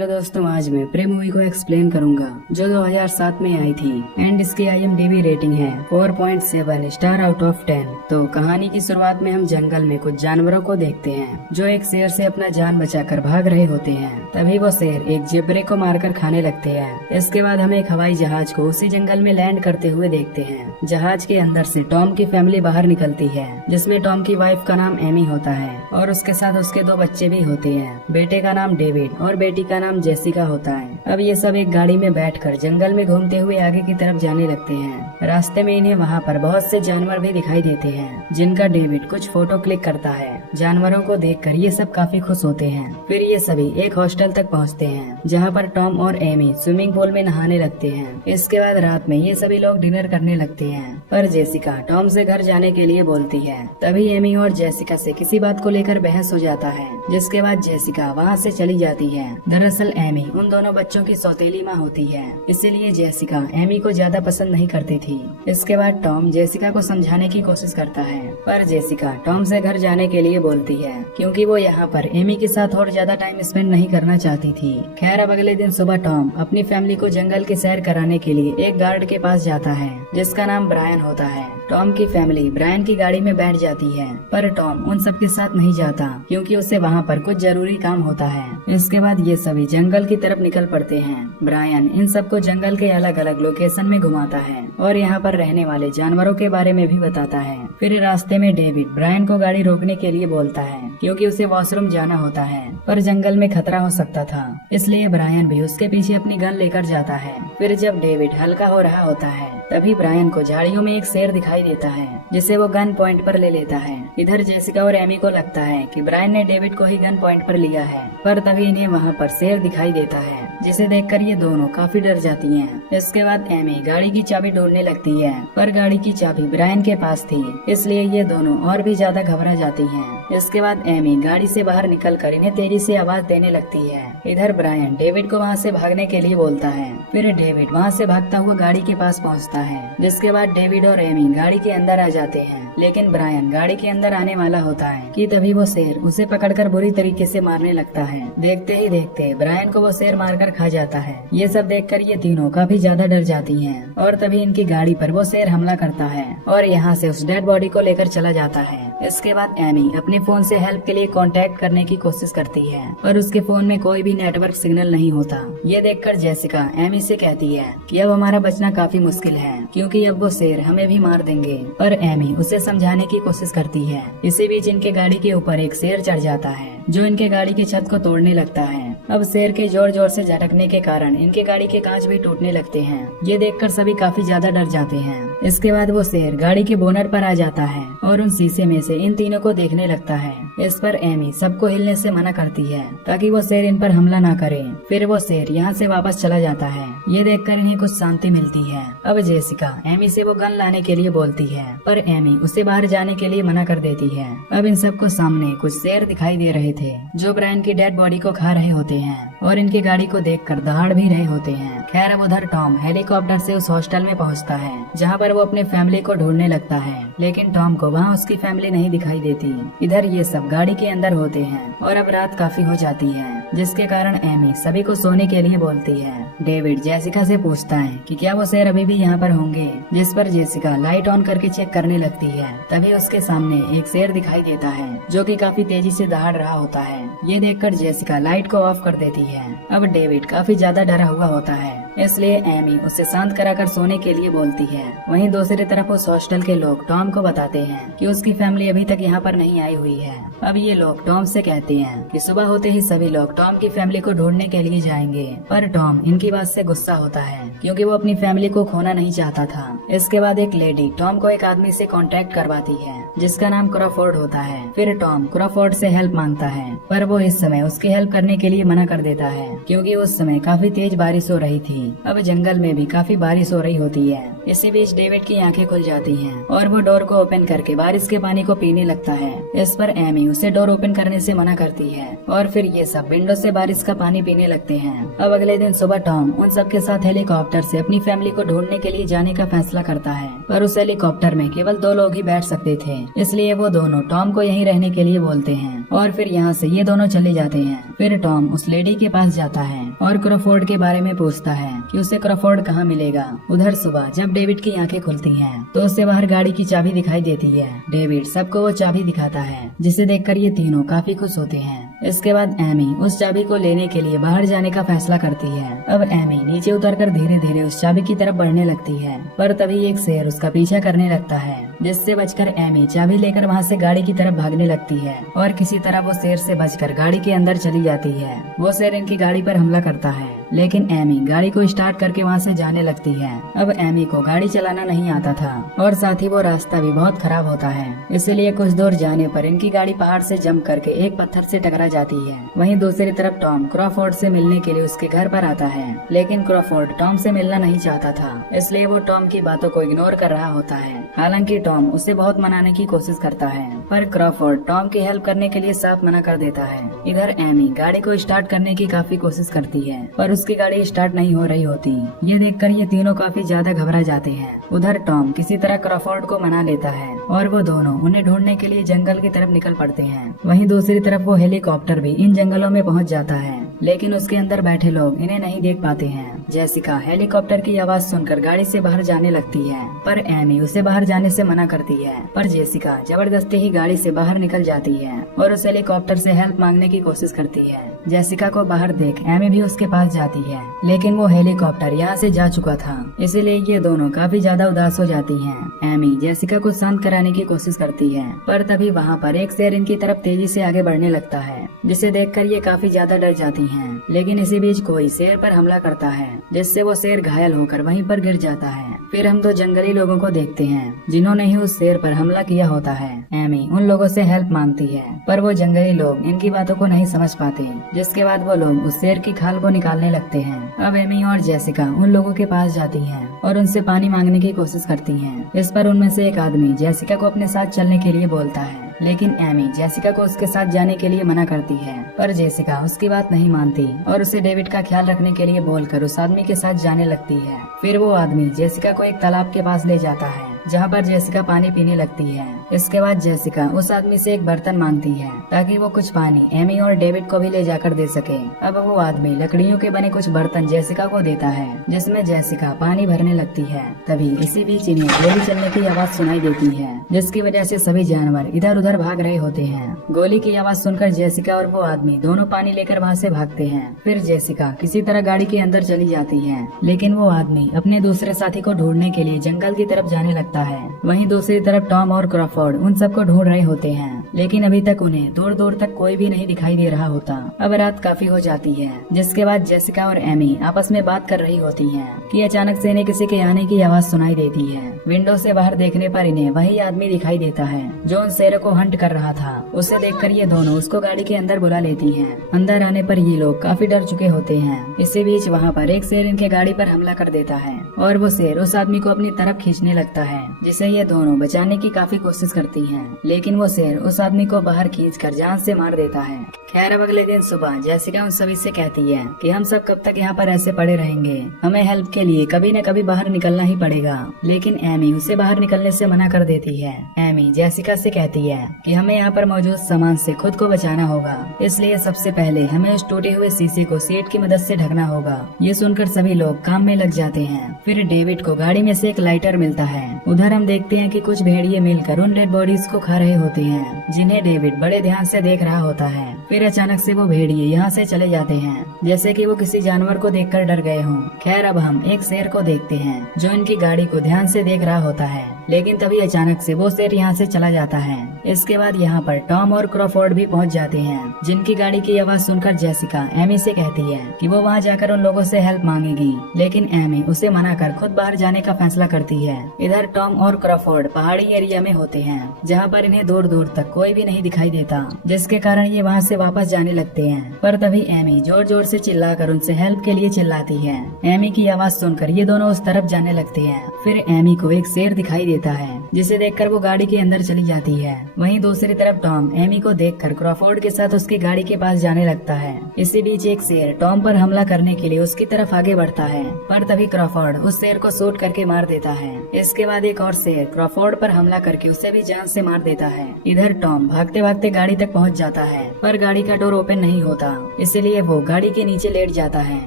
Hello दोस्तों, आज मैं प्रे मूवी को एक्सप्लेन करूंगा जो 2007 में आई थी एंड इसकी IMDb रेटिंग है 4.7 स्टार आउट ऑफ 10। तो कहानी की शुरुआत में हम जंगल में कुछ जानवरों को देखते हैं जो एक शेर से अपना जान बचाकर भाग रहे होते हैं। तभी वो शेर एक जेब्रे को मारकर खाने लगते हैं। इसके बाद हम एक हवाई जहाज को उसी जंगल में लैंड करते हुए देखते हैं। जहाज के अंदर से टॉम की फैमिली बाहर निकलती है, जिसमें टॉम की वाइफ का नाम एमी होता है और उसके साथ उसके 2 बच्चे भी होते हैं। बेटे का नाम डेविड और बेटी का नाम जेसिका होता है। अब ये सब एक गाड़ी में बैठकर जंगल में घूमते हुए आगे की तरफ जाने लगते हैं। रास्ते में इन्हें वहाँ पर बहुत से जानवर भी दिखाई देते हैं, जिनका डेविड कुछ फोटो क्लिक करता है। जानवरों को देखकर ये सब काफी खुश होते हैं। फिर ये सभी एक हॉस्टल तक पहुँचते हैं, जहाँ पर टॉम और एमी स्विमिंग पूल में नहाने लगते हैं। इसके बाद रात में ये सभी लोग डिनर करने लगते हैं, पर जेसिका टॉम से घर जाने के लिए बोलती है। तभी एमी और जेसिका से किसी बात को लेकर बहस हो जाता है, जिसके बाद जेसिका वहाँ से चली जाती है। दरअसल एमी उन दोनों बच्चों की सौतेली माँ होती है, इसीलिए जेसिका एमी को ज्यादा पसंद नहीं करती थी। इसके बाद टॉम जेसिका को समझाने की कोशिश करता है, पर जेसिका टॉम से घर जाने के लिए बोलती है, क्योंकि वो यहाँ पर एमी के साथ और ज्यादा टाइम स्पेंड नहीं करना चाहती थी। खैर, अब अगले दिन सुबह टॉम अपनी फैमिली को जंगल की सैर कराने के लिए एक गार्ड के पास जाता है, जिसका नाम ब्रायन होता है। टॉम की फैमिली ब्रायन की गाड़ी में बैठ जाती है, पर टॉम उन सबके साथ नहीं जाता, क्योंकि उसे वहाँ पर कुछ जरूरी काम होता है। इसके बाद ये सभी जंगल की तरफ निकल पड़ते हैं। ब्रायन इन सबको जंगल के अलग अलग लोकेशन में घुमाता है और यहाँ पर रहने वाले जानवरों के बारे में भी बताता है। फिर रास्ते में डेविड ब्रायन को गाड़ी रोकने के लिए बोलता है, क्योंकि उसे वॉशरूम जाना होता है, पर जंगल में खतरा हो सकता था, इसलिए ब्रायन भी उसके पीछे अपनी गन लेकर जाता है। फिर जब डेविड हल्का हो रहा होता है, तभी ब्रायन को झाड़ियों में एक शेर दिखाई देता है, जिसे वो गन पॉइंट पर ले लेता है। इधर जेसिका और एमी को लगता है कि ब्रायन ने डेविड को ही गन पॉइंट पर लिया है, पर तभी इन्हें वहाँ पर शेर दिखाई देता है, जिसे देखकर ये दोनों काफी डर जाती हैं। इसके बाद एमी गाड़ी की चाबी ढूंढने लगती है, पर गाड़ी की चाबी ब्रायन के पास थी, इसलिए ये दोनों और भी ज्यादा घबरा जाती हैं। इसके बाद एमी गाड़ी से बाहर निकलकर इन्हें तेजी से आवाज देने लगती है। इधर ब्रायन डेविड को वहाँ से भागने के लिए बोलता है। फिर डेविड वहाँ से भागता हुआ गाड़ी के पास पहुँचता है, जिसके बाद डेविड और एमी गाड़ी के अंदर आ जाते हैं। लेकिन ब्रायन गाड़ी के अंदर आने वाला होता है कि तभी वो शेर उसे पकड़कर बुरी तरीके से मारने लगता है। देखते ही देखते ब्रायन को वो शेर मारकर खा जाता है। ये सब देखकर ये तीनों काफी ज्यादा डर जाती हैं और तभी इनकी गाड़ी पर वो शेर हमला करता है और यहाँ से उस डेड बॉडी को लेकर चला जाता है। इसके बाद एमी अपने फोन से हेल्प के लिए कांटेक्ट करने की कोशिश करती है, पर उसके फोन में कोई भी नेटवर्क सिग्नल नहीं होता। ये देखकर जेसिका एमी से कहती है कि अब हमारा बचना काफी मुश्किल है, क्योंकि अब वो शेर हमें भी मार देंगे। पर एमी उसे समझाने की कोशिश करती है। इसी बीच इनके गाड़ी के ऊपर एक शेर चढ़ जाता है, जो इनके गाड़ी की छत को तोड़ने लगता है। अब शेर के जोर जोर से झटकने के कारण इनके गाड़ी के कांच भी टूटने लगते हैं। ये देखकर सभी काफी ज्यादा डर जाते हैं। इसके बाद वो शेर गाड़ी के बोनट पर आ जाता है और उन शीशे में से इन तीनों को देखने लगता है। इस पर एमी सबको हिलने से मना करती है, ताकि वो शेर इन पर हमला ना करे। फिर वो शेर यहाँ से वापस चला जाता है। ये देखकर इन्हें कुछ शांति मिलती है। अब जेसिका एमी से वो गन लाने के लिए बोलती है, पर एमी उसे बाहर जाने के लिए मना कर देती है। अब इन सबको सामने कुछ शेर दिखाई दे रहे थे, जो ब्रायन की डेड बॉडी को खा रहे होते हैं और इनकी गाड़ी को देखकर दहाड़ भी रहे होते हैं। खैर, अब उधर टॉम हेलीकॉप्टर से उस हॉस्टल में पहुंचता है, जहां पर वो अपने फैमिली को ढूंढने लगता है, लेकिन टॉम को वहां उसकी फैमिली नहीं दिखाई देती। इधर ये सब गाड़ी के अंदर होते हैं और अब रात काफी हो जाती है, जिसके कारण एमी सभी को सोने के लिए बोलती है। डेविड जेसिका से पूछता है कि क्या वो शेर अभी भी यहाँ पर होंगे, जिस पर जेसिका लाइट ऑन करके चेक करने लगती है। तभी उसके सामने एक शेर दिखाई देता है, जो कि काफी तेजी से दहाड़ रहा होता है। ये देखकर जेसिका लाइट को ऑफ कर देती है। अब डेविड काफी ज्यादा डरा हुआ होता है, इसलिए एमी उसे शांत कराकर सोने के लिए बोलती है। वहीं दूसरी तरफ उस हॉस्टल के लोग टॉम को बताते हैं कि उसकी फैमिली अभी तक यहाँ पर नहीं आई हुई है। अब ये लोग टॉम से कहते हैं कि सुबह होते ही सभी लोग टॉम की फैमिली को ढूंढने के लिए जाएंगे, पर टॉम इनकी बात से गुस्सा होता है, क्योंकि वो अपनी फैमिली को खोना नहीं चाहता था। इसके बाद एक लेडी टॉम को एक आदमी से कांटेक्ट करवाती है, जिसका नाम क्रॉफोर्ड होता है। फिर टॉम क्रॉफोर्ड से हेल्प मांगता है, पर वो इस समय उसकी हेल्प करने के लिए मना कर देता है, क्योंकि उस समय काफी तेज बारिश हो रही थी। अब जंगल में भी काफी बारिश हो रही होती है। इसी बीच डेविड की आंखें खुल जाती हैं और वो डोर को ओपन करके बारिश के पानी को पीने लगता है। इस पर एमी उसे डोर ओपन करने से मना करती है और फिर ये सब विंडो से बारिश का पानी पीने लगते हैं। अब अगले दिन सुबह टॉम उन सबके साथ हेलीकॉप्टर से अपनी फैमिली को ढूंढने के लिए जाने का फैसला करता है, पर उस हेलीकॉप्टर में केवल 2 लोग ही बैठ सकते थे, इसलिए वो दोनों टॉम को यहीं रहने के लिए बोलते हैं। और फिर यहाँ से ये दोनों चले जाते हैं। फिर टॉम उस लेडी के पास जाता है और क्रॉफोर्ड के बारे में पूछता है कि उसे क्रॉफोर्ड कहाँ मिलेगा। उधर सुबह जब डेविड की आंखें खुलती हैं तो उसे बाहर गाड़ी की चाबी दिखाई देती है। डेविड सबको वो चाबी दिखाता है, जिसे देखकर ये तीनों काफी खुश होते हैं। इसके बाद एमी उस चाबी को लेने के लिए बाहर जाने का फैसला करती है। अब एमी नीचे उतरकर धीरे धीरे उस चाबी की तरफ बढ़ने लगती है, पर तभी एक शेर उसका पीछा करने लगता है, जिससे बचकर एमी चाबी लेकर वहाँ से गाड़ी की तरफ भागने लगती है और किसी तरह वो शेर से बचकर गाड़ी के अंदर चली जाती है। वो शेर इनकी गाड़ी पर हमला करता है, लेकिन एमी गाड़ी को स्टार्ट करके वहाँ से जाने लगती है। अब एमी को गाड़ी चलाना नहीं आता था और साथ ही वो रास्ता भी बहुत खराब होता है, इसलिए कुछ दूर जाने पर इनकी गाड़ी पहाड़ से जंप करके एक पत्थर से टकरा जाती है। वहीं दूसरी तरफ टॉम क्रॉफोर्ड से मिलने के लिए उसके घर पर आता है, लेकिन क्रॉफोर्ड टॉम से मिलना नहीं चाहता था, इसलिए वो टॉम की बातों को इग्नोर कर रहा होता है। हालांकि टॉम उसे बहुत मनाने की कोशिश करता है, पर क्रॉफोर्ड टॉम की हेल्प करने के लिए साफ मना कर देता है। इधर एमी गाड़ी को स्टार्ट करने की काफी कोशिश करती है, पर उसकी गाड़ी स्टार्ट नहीं हो रही होती। ये देखकर ये तीनों काफी ज्यादा घबरा जाते हैं। उधर टॉम किसी तरह क्रॉफोर्ड को मना लेता है और वो दोनों उन्हें ढूंढने के लिए जंगल की तरफ निकल पड़ते हैं। वहीं दूसरी तरफ वो हेलीकॉप्टर भी इन जंगलों में पहुंच जाता है, लेकिन उसके अंदर बैठे लोग इन्हें नहीं देख पाते हैं। जेसिका हेलीकॉप्टर की आवाज सुनकर गाड़ी से बाहर जाने लगती है, पर एमी उसे बाहर जाने से मना करती है। पर जेसिका जबरदस्ती ही गाड़ी से बाहर निकल जाती है और उस हेलीकॉप्टर से हेल्प मांगने की कोशिश करती है। जेसिका को बाहर देख एमी भी उसके पास जाती है, लेकिन वो हेलीकॉप्टर यहाँ से जा चुका था, इसीलिए ये दोनों काफी ज्यादा उदास हो जाती हैं। एमी जेसिका को शांत कराने की कोशिश करती है, पर तभी वहाँ पर एक शेर इनकी तरफ तेजी से आगे बढ़ने लगता है, जिसे देखकर ये काफी ज्यादा डर जाती हैं। लेकिन इसी बीच कोई शेर पर हमला करता है, जिससे वो शेर घायल होकर वहीं पर गिर जाता है। फिर हम दो जंगली लोगों को देखते हैं, जिन्होंने ही उस शेर पर हमला किया होता है। एमी उन लोगों से हेल्प मांगती है, पर वो जंगली लोग इनकी बातों को नहीं समझ पाते, जिसके बाद वो लोग उस शेर की खाल को निकालने लगते हैं। अब एमी और जेसिका उन लोगों के पास जाती हैं और उनसे पानी मांगने की कोशिश करती हैं। इस पर उनमें से एक आदमी जेसिका को अपने साथ चलने के लिए बोलता है, लेकिन एमी जेसिका को उसके साथ जाने के लिए मना करती है, पर जेसिका उसकी बात नहीं मानती और उसे डेविड का ख्याल रखने के लिए बोलकर उस आदमी के साथ जाने लगती है। फिर वो आदमी जेसिका को एक तालाब के पास ले जाता है, जहाँ पर जेसिका पानी पीने लगती है। इसके बाद जेसिका उस आदमी से एक बर्तन मांगती है, ताकि वो कुछ पानी एमी और डेविड को भी ले जाकर दे सके। अब वो आदमी लकड़ियों के बने कुछ बर्तन जेसिका को देता है, जिसमें जेसिका पानी भरने लगती है। तभी इसी बीच इन्हें गोली चलने की आवाज सुनाई देती है, जिसकी वजह से सभी जानवर इधर उधर भाग रहे होते हैं। गोली की आवाज सुनकर जेसिका और वो आदमी दोनों पानी लेकर वहाँ से भागते हैं। फिर जेसिका किसी तरह गाड़ी के अंदर चली जाती है, लेकिन वो आदमी अपने दूसरे साथी को ढूंढने के लिए जंगल की तरफ जाने लगता है। वहीं दूसरी तरफ टॉम और क्रॉफोर्ड उन सबको ढूंढ रहे होते हैं, लेकिन अभी तक उन्हें दूर दूर तक कोई भी नहीं दिखाई दे रहा होता। अब रात काफी हो जाती है, जिसके बाद जेसिका और एमी आपस में बात कर रही होती हैं कि अचानक से इन्हें किसी के आने की आवाज सुनाई देती है। विंडो से बाहर देखने पर इन्हें वही आदमी दिखाई देता है जो उन शेरों को हंट कर रहा था। उसे देखकर ये दोनों उसको गाड़ी के अंदर बुला लेती हैं। अंदर आने पर ये लोग काफी डर चुके होते हैं। इसी बीच वहाँ पर एक शेर इनके गाड़ी पर हमला कर देता है और वो शेर उस आदमी को अपनी तरफ खींचने लगता है, जिसे ये दोनों बचाने की काफी कोशिश करती हैं, लेकिन वो शेर उस आदमी को बाहर खींचकर जान से मार देता है। खैर अब अगले दिन सुबह जेसिका उन सभी से कहती है कि हम सब कब तक यहाँ पर ऐसे पड़े रहेंगे, हमें हेल्प के लिए कभी न कभी बाहर निकलना ही पड़ेगा। लेकिन एमी उसे बाहर निकलने से मना कर देती है। एमी जेसिका से कहती है कि हमें यहाँ पर मौजूद सामान से खुद को बचाना होगा, इसलिए सबसे पहले हमें उस टूटे हुए शीशे को सीट की मदद से ढकना होगा। ये सुनकर सभी लोग काम में लग जाते हैं। फिर डेविड को गाड़ी में से एक लाइटर मिलता है। उधर हम देखते हैं कि कुछ भेड़िए मिलकर उन डेड बॉडीज को खा रहे होते हैं, जिन्हें डेविड बड़े ध्यान से देख रहा होता है। फिर अचानक से वो भेड़िए यहाँ से चले जाते हैं, जैसे कि वो किसी जानवर को देखकर डर गए हों। खैर अब हम एक शेर को देखते हैं जो इनकी गाड़ी को ध्यान से देख रहा होता है, लेकिन तभी अचानक से वो शेर यहाँ से चला जाता है। इसके बाद यहाँ पर टॉम और क्रॉफोर्ड भी पहुँच जाते हैं, जिनकी गाड़ी की आवाज सुनकर जेसिका एमी से कहती है कि वो वहाँ जाकर उन लोगों से हेल्प मांगेगी, लेकिन एमी उसे मना कर खुद बाहर जाने का फैसला करती है। इधर टॉम और क्रॉफोर्ड पहाड़ी एरिया में होते हैं, जहाँ पर इन्हें दूर दूर तक कोई भी नहीं दिखाई देता, जिसके कारण ये वहाँ से वापस जाने लगते हैं। पर तभी एमी जोर जोर से चिल्लाकर उनसे हेल्प के लिए चिल्लाती है। एमी की आवाज सुनकर ये दोनों उस तरफ जाने लगते हैं। फिर एमी को एक शेर दिखाई देता है, जिसे देखकर वो गाड़ी के अंदर चली जाती है। वहीं दूसरी तरफ टॉम एमी को देखकर क्रॉफोर्ड के साथ उसकी गाड़ी के पास जाने लगता है। इसी बीच एक शेर टॉम पर हमला करने के लिए उसकी तरफ आगे बढ़ता है, पर तभी क्रॉफोर्ड उस शेर को शूट करके मार देता है। इसके बाद एक और शेर क्रॉफोर्ड पर हमला करके उसे भी जान से मार देता है। इधर टॉम टॉम भागते भागते गाड़ी तक पहुंच जाता है, पर गाड़ी का डोर ओपन नहीं होता, इसलिए वो गाड़ी के नीचे लेट जाता है।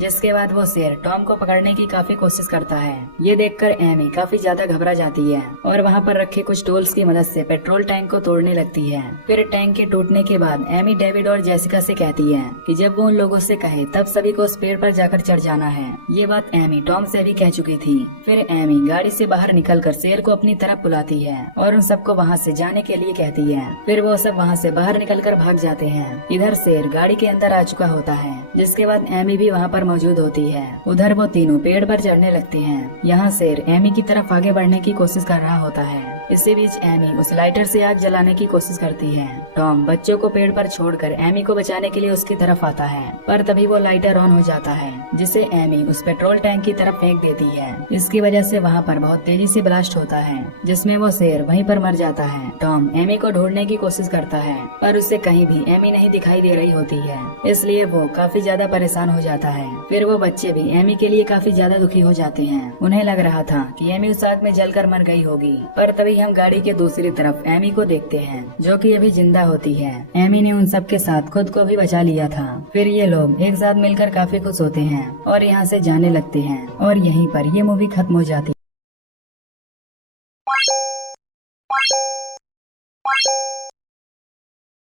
जिसके बाद वो शेर टॉम को पकड़ने की काफी कोशिश करता है। ये देखकर एमी काफी ज्यादा घबरा जाती है और वहाँ पर रखे कुछ टूल्स की मदद से पेट्रोल टैंक को तोड़ने लगती है। फिर टैंक के टूटने के बाद एमी डेविड और जेसिका से कहती है कि जब वो उन लोगों से कहे तब सभी को उस पेड़ पर जाकर चढ़ जाना है। ये बात एमी टॉम से भी कह चुकी थी। फिर एमी गाड़ी से बाहर निकलकर शेर को अपनी तरफ बुलाती है और उन सबको वहाँ से जाने के लिए कहती है। फिर वो सब वहाँ से बाहर निकलकर भाग जाते हैं। इधर शेर गाड़ी के अंदर आ चुका होता है, जिसके बाद एमी भी वहाँ पर मौजूद होती है। उधर वो तीनों पेड़ पर चढ़ने लगते हैं। यहाँ शेर एमी की तरफ आगे बढ़ने की कोशिश कर रहा होता है। इसी बीच एमी उस लाइटर से आग जलाने की कोशिश करती है। टॉम बच्चों को पेड़ पर छोड़कर एमी को बचाने के लिए उसकी तरफ आता है, पर तभी वो लाइटर ऑन हो जाता है, जिसे एमी उस पेट्रोल टैंक की तरफ फेंक देती है। इसकी वजह से वहाँ पर बहुत तेजी से ब्लास्ट होता है, जिसमें वो शेर वहीं पर मर जाता है। टॉम एमी को ढूंढने की कोशिश करता है, पर उसे कहीं भी एमी नहीं दिखाई दे रही होती है, इसलिए वो काफी ज्यादा परेशान हो जाता है। फिर वो बच्चे भी एमी के लिए काफी ज्यादा दुखी हो जाते हैं। उन्हें लग रहा था कि एमी उस आग में जलकर मर गई होगी, पर तभी हम गाड़ी के दूसरी तरफ एमी को देखते हैं, जो कि अभी जिंदा होती है। एमी ने उन सब के साथ खुद को भी बचा लिया था। फिर ये लोग एक साथ मिलकर काफी खुश होते हैं और यहाँ से जाने लगते हैं और यहीं पर ये मूवी खत्म हो जाती है।